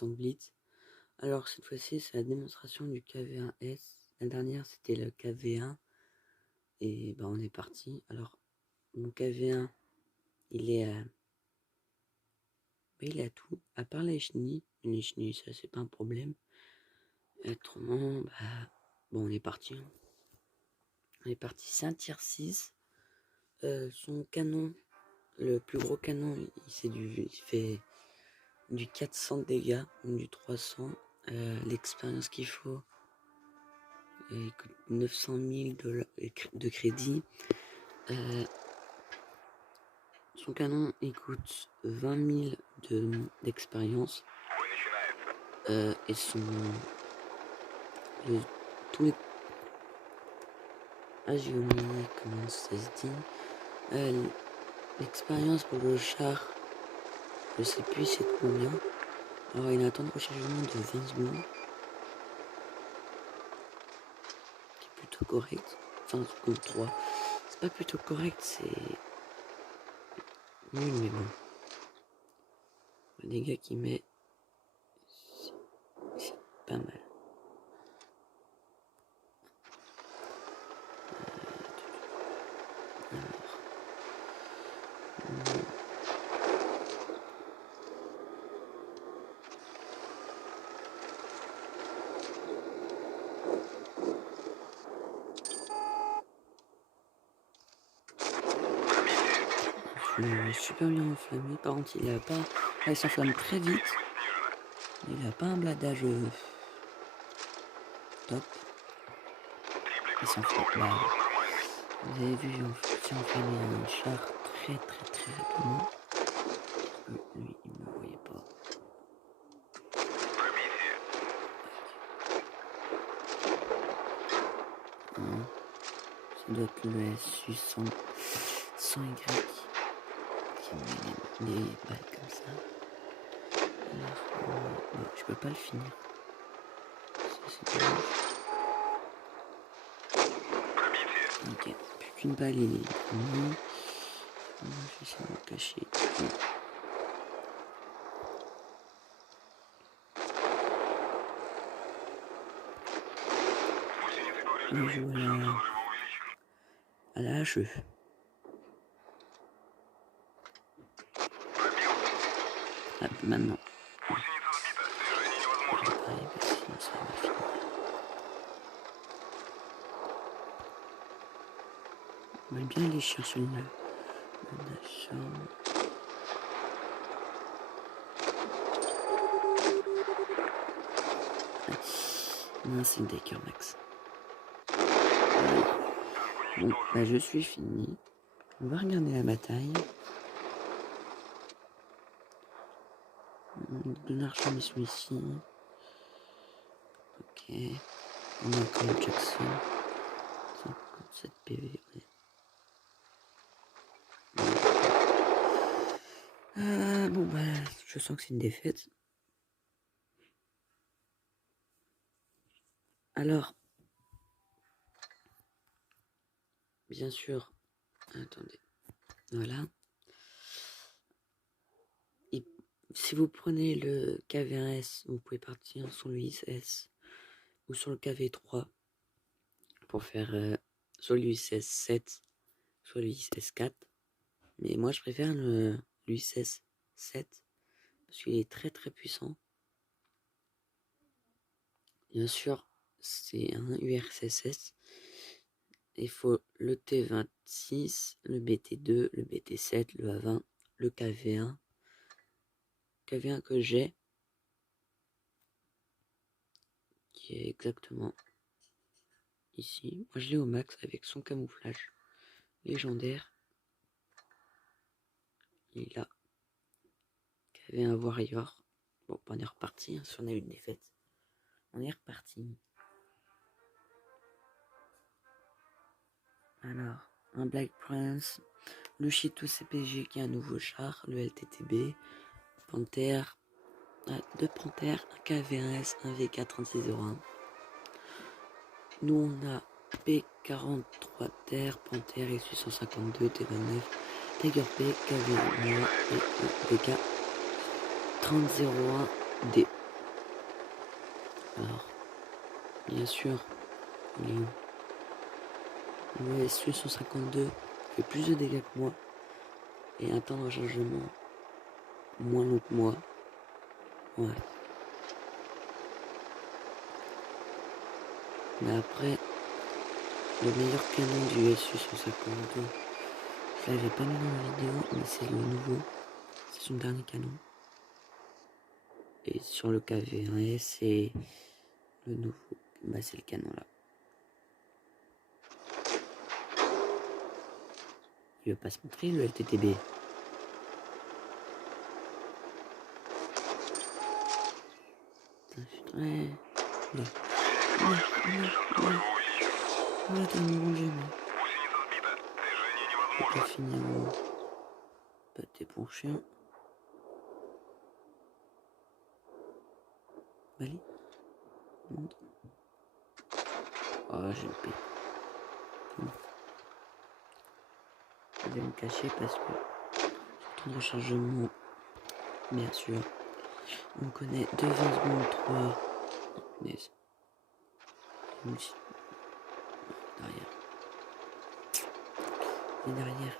Tank Blitz. Alors cette fois-ci c'est la démonstration du KV1S. La dernière c'était le KV1 et on est parti. Alors mon KV1 il est il a tout à part les chenilles. Les chenilles ça c'est pas un problème. Autrement on est parti. On est parti, c'est un tier 6. Son canon, le plus gros canon, il fait du 400 de dégâts, du 300. L'expérience qu'il faut, il coûte 900 000 de crédit. Son canon, il coûte 20 000 d'expérience. Et tous les... j'ai oublié comment ça se dit. L'expérience pour le char, je sais plus c'est combien. Alors il a un temps de rechargement de 20 secondes. Qui est plutôt correct. Enfin, secondes 3. C'est pas plutôt correct, c'est nul, mais bon. Le dégât qu'il met, c'est pas mal. Je suis super bien enflammé. Par contre, il a pas. Il s'enflamme très vite. Il a pas un bladage top. Il s'enflamme. Vous avez vu, j'ai enflammé un char très rapidement. Lui, il me voyait pas. Ça doit être le SU 100Y qui met des balles comme ça. Alors, je peux pas le finir. Ça, c'est dommage. Ok, plus qu'une balle, il est fini. Je vais essayer de me cacher. On joue à la HE. Maintenant. On va bien aller chercher une achat. Non, c'est une Daker Max. Bon, je suis fini. On va regarder la bataille. De l'argent mission ici. Ok. On a encore le Jackson. 57 PV. Ouais. Je sens que c'est une défaite. Alors, bien sûr, attendez, voilà. Et si vous prenez le KV1S, vous pouvez partir sur le IS ou sur le KV3 pour faire soit le USS 7, soit le USS 4. Mais moi, je préfère le USS 7 parce qu'il est très puissant. Bien sûr, c'est un URSS. Il faut le T26, le BT2, le BT7, le A20, le KV1. KV1 que j'ai, qui est exactement ici. Moi, je l'ai au max avec son camouflage légendaire. Il est là. KV1 Warrior. Bon, on est reparti, hein, si on a eu une défaite. On est reparti. Alors, un Black Prince, le Cheeto CPG qui est un nouveau char, le LTTB, Panthère, deux Panthères, un KV1S, un VK3601. Nous on a P43 Terre, Panthère, S852, T29, Tiger P, KV1 et VK3001D. Alors, bien sûr, il est où? Le SU-152 fait plus de dégâts que moi et un temps de rechargement moins long que moi. Ouais. Mais après, le meilleur canon du SU-152, je l'avais pas mis dans la vidéo, mais c'est le nouveau. C'est son dernier canon. Et sur le KV1S, c'est le nouveau. Bah, c'est le canon là. Il veut pas se montrer le LTTB. Putain, je suis très... Là. Là, t'as mis rangé, moi. Faut pas finir en... Pâté pour chien. Allez. Monte. Oh, j'ai le P. Je vais me cacher parce que... Temps de rechargement, bien sûr. On connaît 2 20 secondes, 3. Punaise. Derrière. Et derrière.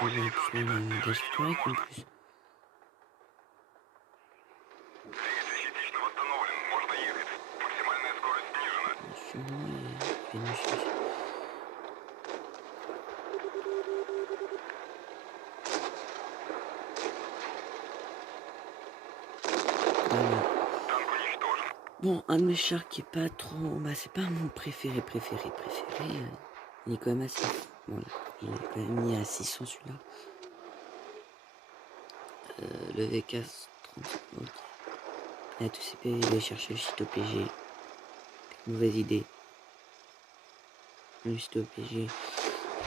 On va prendre un dash strike en plus. Sûrement, il va nous chercher. Voilà. Bon, un de mes chars qui est pas trop... Bah, c'est pas mon préféré. Il est quand même assez... Bon, il est quand même mis à 600 celui-là. Le VK30. Ok. Il a tous ses PV, il va chercher le site OPG. Mauvaise idée. Le site OPG.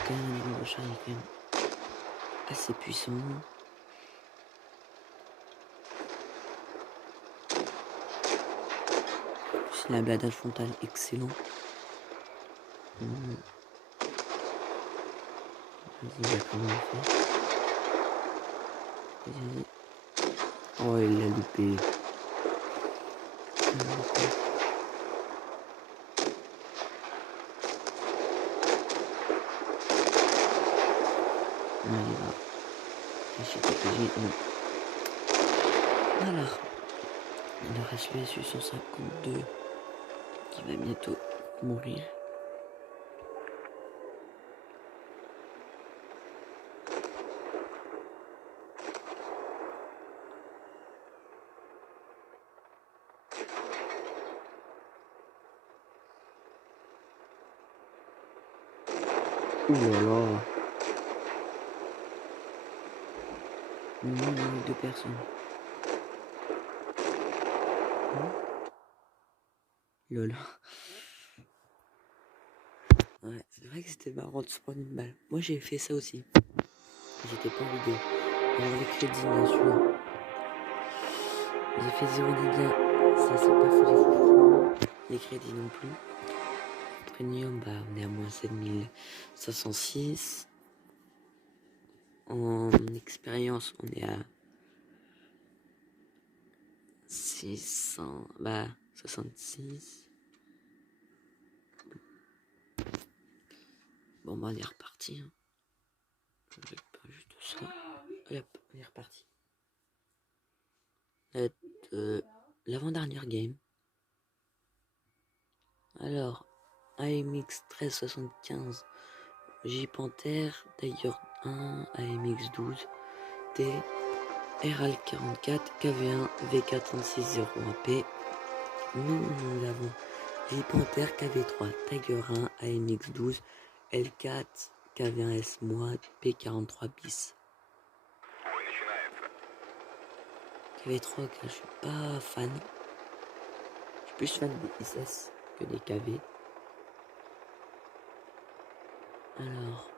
Quand même un nouveau char, il est quand même assez puissant. C'est la badage frontale excellent. Vas-y, va comment on fait. Vas-y. Oh, il l'a loupé. Non, il va. Alors, il nous reste le SU-152 qui va bientôt mourir. Ouh là là. Non, il y a 2 personnes. Lol. Ouais, c'est vrai que c'était marrant de se prendre une balle. Moi j'ai fait ça aussi. J'étais pas en vidéo. Alors les crédits bien sûr. J'ai fait 0 dégâts. Ça c'est pas fou les fous. Les crédits non plus. Premium, bah on est à moins 7506. En expérience, on est à 600, bah 66. Bon bah on est reparti. Hein. Je pas juste ça. Hop, on est reparti. L'avant-dernière game. Alors, AMX 1375, J-Panther, Tiger 1, AMX 12, T, RAL 44, KV1, VK360AP. Nous avons J-Panther, KV3, Tiger 1, AMX 12, L4, KV1S Moi, P43 bis. KV3, je suis pas fan. Je suis plus fan des SS que des KV. Alors,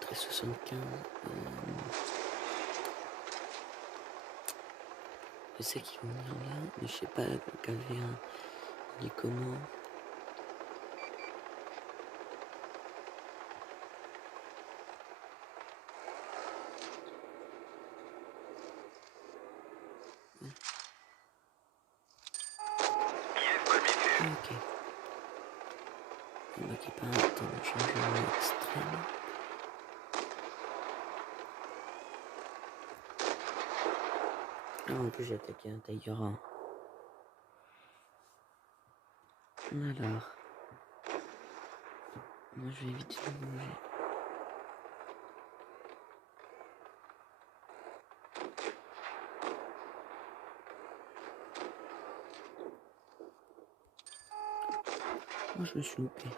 1375. Je sais qu'ils vont venir là, mais je sais pas le KV1 On dit comment? Ok. On voit qu'il n'y a pas un temps de changement extrême. Ah, en plus j'ai attaqué un Tiger 1. Alors. Moi je vais éviter de bouger. Moi je me suis loupé.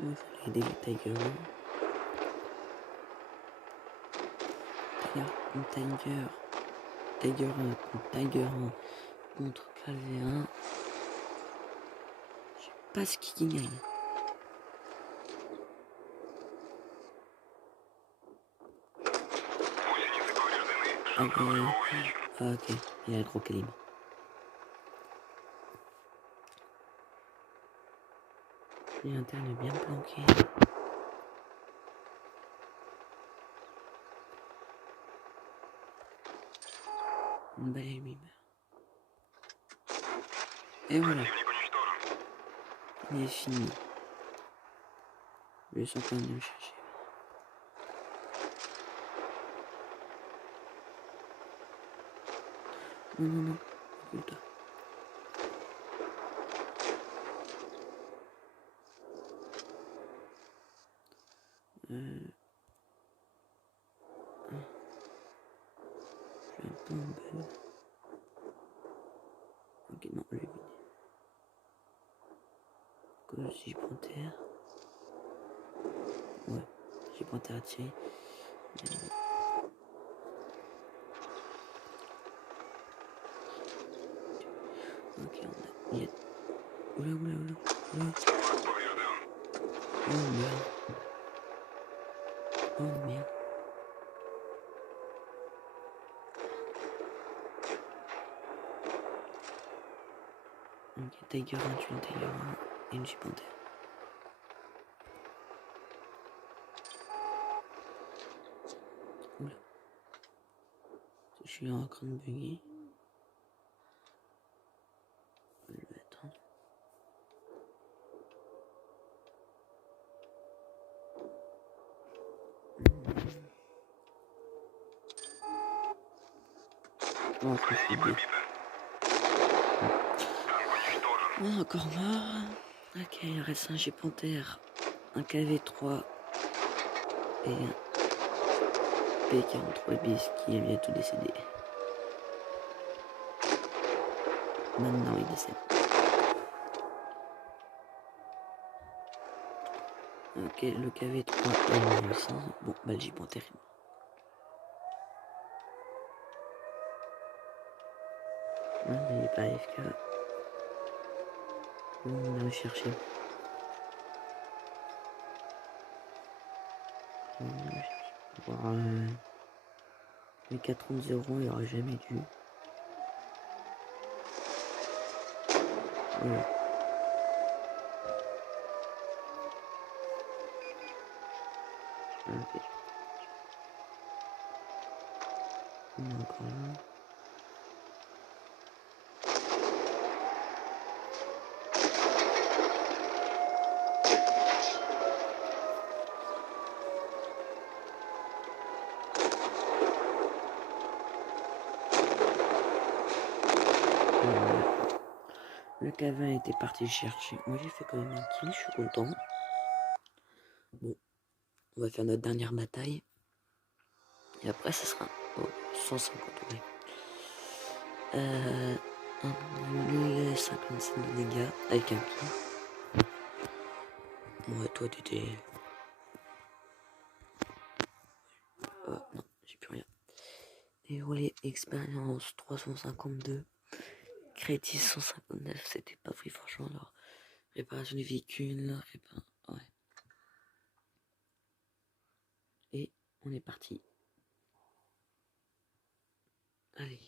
Il fallait aider les Tiger 1. Tiger 1 contre Tiger 1 contre Clavé 1. Je sais pas ce qui gagne. Ok, il a le gros calibre. Les internes bien planqués. Une balle et lui meurt. Et voilà. Il est fini. Ils sont quand même venus me chercher. Non, non, non. Occulte-toi. Je suis un peu en balle. Ok, non, lui. Gauche, j'y prends terre. Ouais, j'y prends terre à tirer. Ok, on a. Oula, oula, oula. Oh merde. Oh merde. Ok, Tiger 1, tu es une Tiger 1 et une Panthère. Oula. Je suis en train de bugger. Je vais attendre. Oh, je suis bien. Oh, encore mort. Ok, il reste un G-Panthère, un KV3 et un P43 bis qui est bientôt décédé. Maintenant il décède. Ok, le KV3 est mort aussi. Bon, bah le G-Panthère est mort. Ouais, mais il est pas AFK. On va le chercher. On va le chercher. Voir, les 4-30-0, il aurait jamais dû. Voilà. Ok. On est encore là. Le K20 était parti chercher. Moi j'ai fait quand même un kill, je suis content. Bon, on va faire notre dernière bataille. Et après ce sera 150, ouais. 1055 de dégâts avec un kill. Ouais, toi t'étais... non, j'ai plus rien. Et voilà, expérience 352. Crédit 159, c'était pas pris franchement. Alors, réparation des véhicules, ouais. Et on est parti. Allez.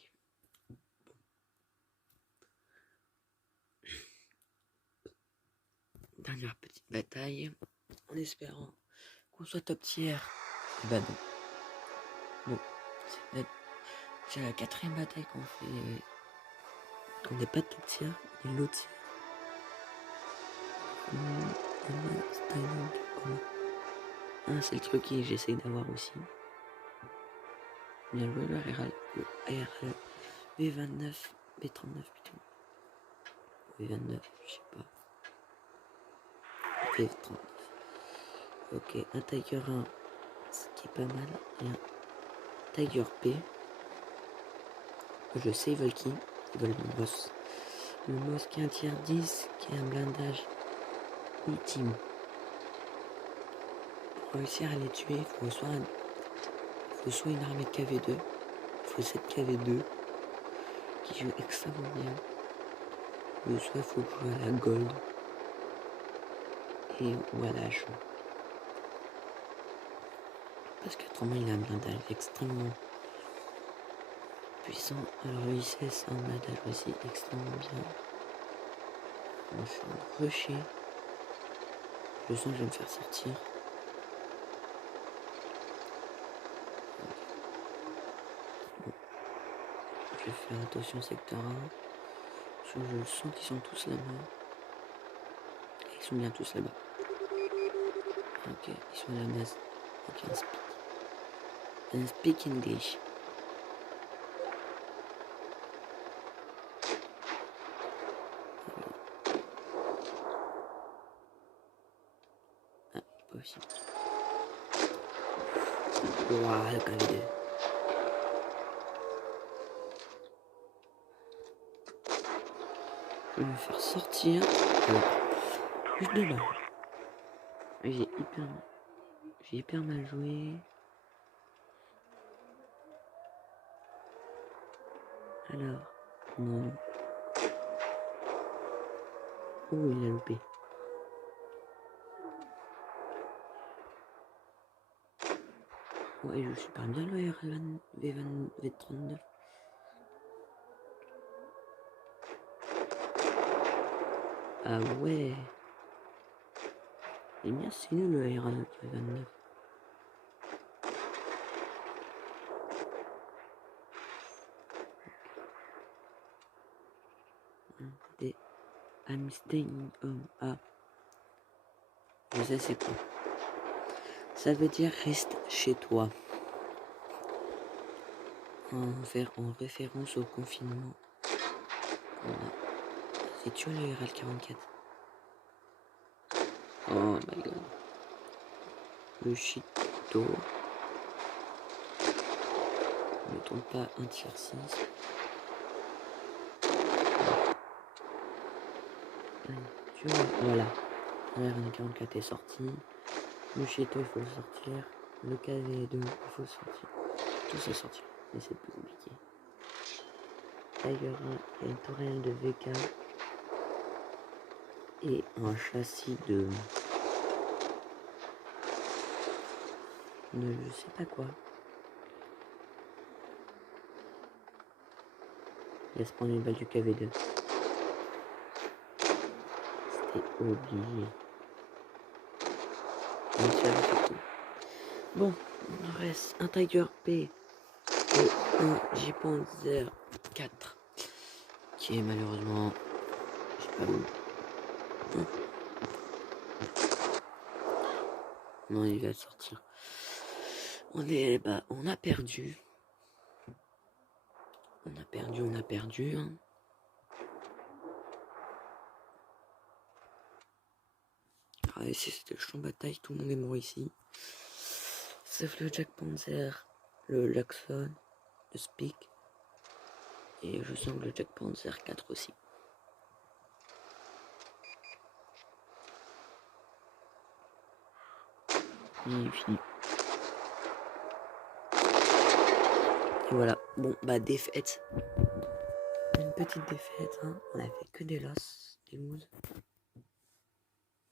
Dernière petite bataille, en espérant qu'on soit top tier. Et bah non. Bon, c'est la 4e bataille qu'on fait. On n'est pas top tier, on est low tier. Ah, c'est le truc que j'essaye d'avoir aussi. Bien joué le RL. Le RL V29, V39 plutôt. V29, je sais pas. V39. Ok, un Tiger 1, ce qui est pas mal. Et un Tiger P. Je sais, ils veulent qui? Ils veulent mon boss. Le boss qui est un tier 10, qui est un blindage ultime. Pour réussir à les tuer, il faut soit une armée de KV2, il faut 7 KV2 qui joue extrêmement bien. Ou soit il faut jouer à la gold ou à la chaud. Parce qu'autrement il a un blindage extrêmement puissant. Alors le ICS a un blindage aussi extrêmement bien. Moi je suis en rusher. Je sens que je vais me faire sortir. Bon. Je vais faire attention secteur 1. Je sens qu'ils sont tous là-bas. Ils sont bien tous là-bas. Ok, ils sont à la base. Ok, un speak English. Ah, pas aussi. Ouah, le KV2. Je vais me faire sortir. Juste de là. J'ai hyper mal joué. Alors, non. Oh, il a loupé. Ouais, je suis pas bien le V20, V39. Ah ouais. Et bien, c'est nul le V29. I'm staying home. Ah. Je sais c'est quoi. Ça veut dire reste chez toi. En référence au confinement. Voilà. C'est tu le RL44. Oh my god. Le Chito. Ne tombe pas un tier 6. Voilà. Le RL44 est sorti. Le Chito, il faut le sortir. Le KV2, il faut le sortir. Tout ça sortir. Mais c'est plus compliqué. Tiger 1, il y a une tourelle de VK. Et un châssis de je sais pas quoi. Laisse prendre une balle du KV2. C'était obligé. Bon, il nous reste un Tiger P et un J-Panzer 4 qui est malheureusement, je sais pas où. Non, il va sortir. On a perdu. On a perdu. Hein. Ah, ici c'était le champ de bataille, tout le monde est mort ici. Sauf le Jack Panzer, le Jackson, le Speak. Et je sens que le Jack Panzer 4 aussi. Il est fini. Et voilà. Bon, bah défaite. Une petite défaite. Hein. On a fait que des losses, des loses.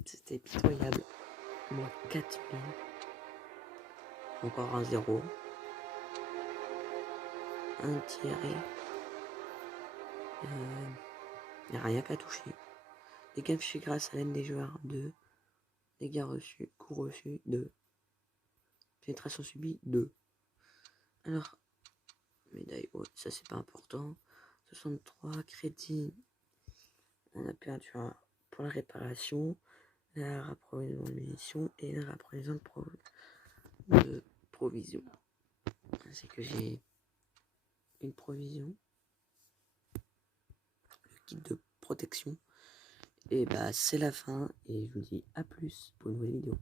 C'était pitoyable. Moi 4000. Encore un 0. Un tiré. Il n'y a rien qu'à toucher. Dégâts affichés grâce à l'aide des joueurs 2. Dégâts reçus, coups reçus 2. Pénétration subie 2. Alors, médaille, ouais, ça c'est pas important. 63 crédits. On a perdu un pour la réparation, la rapprovisionnement de munitions et la rapprovisionnement de provision. C'est que j'ai une provision, le kit de protection. Et bah c'est la fin et je vous dis à plus pour une nouvelle vidéo.